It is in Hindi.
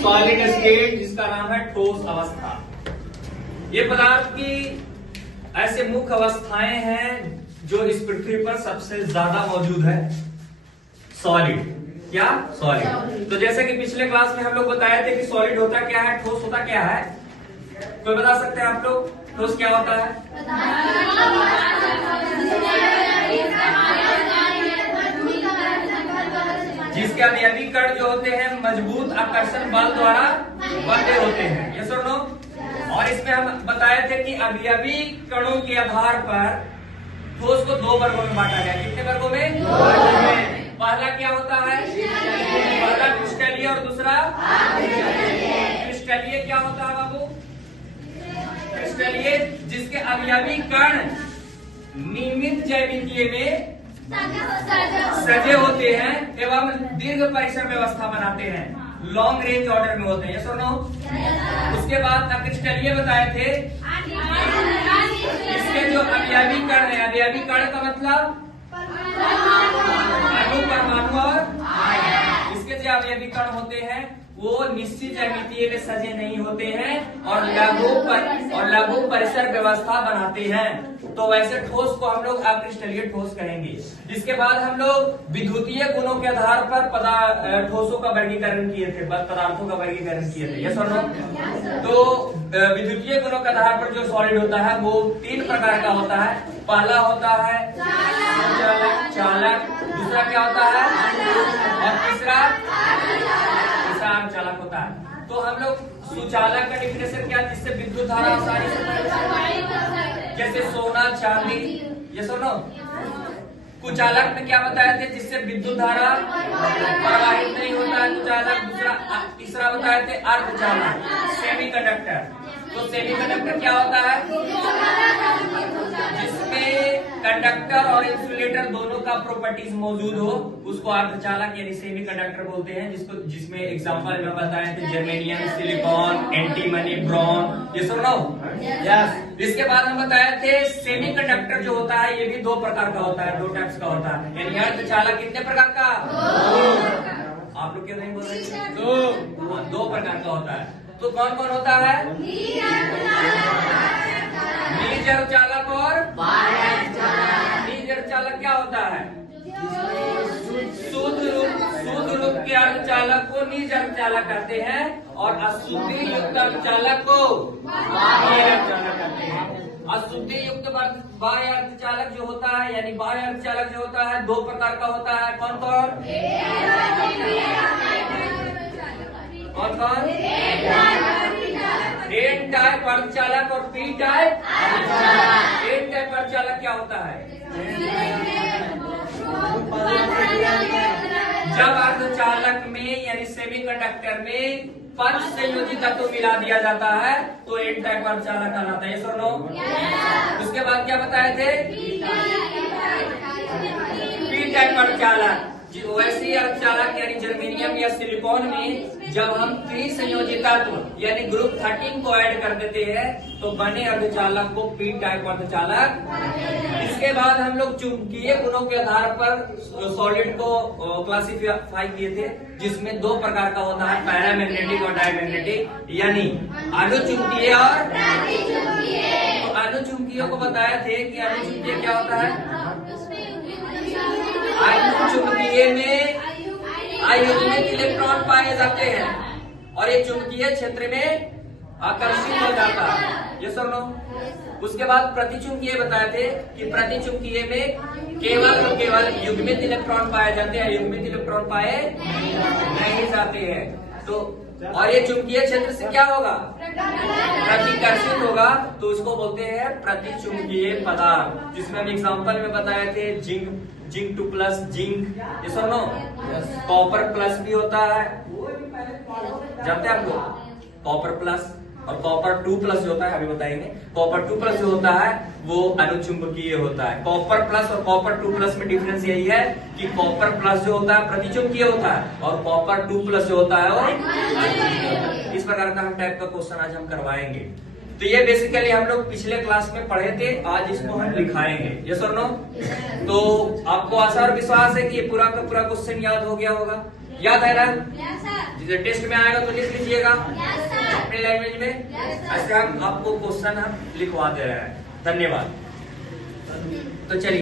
सॉलिड स्टेट, जिसका नाम है ठोस अवस्था। ये पदार्थ की ऐसे मुख्य अवस्थाएं हैं जो इस पृथ्वी पर सबसे ज्यादा मौजूद है। सॉलिड, क्या सॉलिड। तो जैसे कि पिछले क्लास में हम लोग बताए थे कि सॉलिड होता क्या है, ठोस होता क्या है। कोई बता सकते हैं आप लोग ठोस क्या होता है? जिसके अवयवी कण जो होते हैं मजबूत आकर्षण बल द्वारा बंधे होते हैं। यस और नो। और इसमें हम बताए थे कि अवयवी कणों के आधार पर ठोस को दो वर्गों में बांटा गया। कितने वर्गों में? दो वर्गों में। पहला क्या होता है? पहला क्रिस्टलीय और दूसरा क्रिस्टलीय। क्या होता है बाबू? क्रिस्टलीय जिसके अवयवी कण नियमित ज्यामितीय में सजे होते हैं एवं दीर्घ परिसर व्यवस्था बनाते हैं, लॉन्ग रेंज ऑर्डर में होते हैं। यस और नो। उसके बाद अक्रिस्टलीय बताए थे, इसके जो अवयवी कण है, अवयवी कण का मतलब अणु, परमाणु और इसके जो अवयवी कण होते हैं वो निश्चित ज्यामितीय में सजे नहीं होते हैं और लघु परिसर व्यवस्था बनाते हैं। तो वैसे ठोस को हम लोग अक्रिस्टलीय ठोस कहेंगे। इसके बाद हम लोग विद्युतीय गुणों के आधार पर ठोसों का वर्गीकरण किए थे, पदार्थों का वर्गीकरण किए थे। यस और नो। तो विद्युतीय गुणों के आधार पर जो सॉलिड होता है वो तीन प्रकार का होता है। पहला होता है चालक, दूसरा क्या होता है और तीसरा चालक होता है। तो हम लोग सुचालक का डिफिनेशन क्या, जिससे विद्युत धारा आसानी से, जैसे सोना चांदी। ये सुनो। कुचालक में क्या बताया थे, जिससे विद्युत धारा प्रवाहित नहीं होता है कुचालक। दूसरा तीसरा बताए थे अर्धचालक, सेमीकंडक्टर। तो सेमीकंडक्टर क्या होता है, जिसमें कंडक्टर और इंसुलेटर दोनों का प्रॉपर्टीज मौजूद हो, उसको अर्धचालक यानी सेमीकंडक्टर बोलते हैं। जिसमें एग्जांपल में बताए थे जर्मेनियम, सिलिकॉन, एंटीमनी, ब्रॉन। ये सुनो। यस। इसके बाद हम बताए थे सेमीकंडक्टर जो होता है ये भी दो प्रकार का होता है, दो टाइप्स का होता है। यानी अर्धचालक कितने प्रकार का? आप लोग क्यों नहीं बोल रहे? दो प्रकार का होता है। तो कौन कौन होता है? निज अर्धचालक और निज अर्धचालक क्या होता है? शुद्ध रूप के अर्धचालक को निज अर्धचालक कहते हैं और अशुद्धि युक्त अर्धचालक को बाह्य अर्धचालक कहते हैं। अशुद्धि युक्त बाह्य अर्धचालक जो होता है, यानी बाह्य अर्धचालक जो होता है दो प्रकार का होता है। कौन कौन? कौन कौन? एन टाइप अर्धचालक और पी टाइप। एन टाइप अर्धचालक क्या होता है? जब अर्धचालक में यानी सेमीकंडक्टर में पंच संयोजी तत्व मिला दिया जाता है तो एन टाइप अर्धचालक कहलाता है। यस और नो। उसके बाद क्या बताए थे? पी टाइप अर्धचालक। वैसे अर्धचालक यानी जर्मेनियम या सिलिकॉन में जब हम त्रिसंयोजी तत्व यानी ग्रुप 13 को ऐड कर देते हैं तो बने अर्धचालक को पी टाइप अर्धचालक। इसके बाद हम लोग चुंबकीय गुणों के आधार पर सॉलिड को क्लासिफाई किए थे, जिसमें दो प्रकार का होता है, पैरामैग्नेटिक और डायमैग्नेटिक, यानी अणुचुंबकीय और तो अणुचुंबकीय को बताए थे कि अणुचुंबकीय क्या होता है? अणुचुंबकीय में अयुग्मित इलेक्ट्रॉन पाए जाते हैं और ये चुंबकीय क्षेत्र में आकर्षित हो जाता है। यस और नो। उसके बाद प्रतिचुंबकीय बताए थे कि प्रतिचुंबकीय में केवल युग्मित इलेक्ट्रॉन पाए जाते हैं, युग्मित इलेक्ट्रॉन पाए नहीं जाते हैं। तो और ये चुंबकीय क्षेत्र से क्या होगा? प्रतिकर्षित होगा, तो उसको बोलते हैं प्रतिचुंबकीय पदार्थ। जिसमें हम एग्जांपल में बताए थे जिंक 2 प्लस जिंक। ये सुनो। कॉपर प्लस भी होता है, जानते हैं आप लोग? कॉपर प्लस और कॉपर 2 प्लस जो होता है, अभी बताएंगे। कॉपर 2 प्लस जो होता है वो अनुचुंबकीय होता है। कॉपर प्लस और कॉपर 2 प्लस में डिफरेंस यही है कि कॉपर प्लस जो होता है प्रतिचुंबकीय होता है और कॉपर 2 प्लस जो होता है वो इस प्रकार का हम टाइप का क्वेश्चन आज हम करवाएंगे। तो ये बेसिकली हम लोग पिछले क्लास में पढ़े थे, आज इसको हम लिखाएंगे। यस और नो? तो आपको आशा और विश्वास है कि ये पूरा का पूरा क्वेश्चन याद हो गया होगा। याद है ना? जिसे टेस्ट में आएगा तो लिख लीजिएगा अपने लैंग्वेज में। ऐसे हम आपको क्वेश्चन हम लिखवा दे रहे हैं। धन्यवाद। तो चलिए।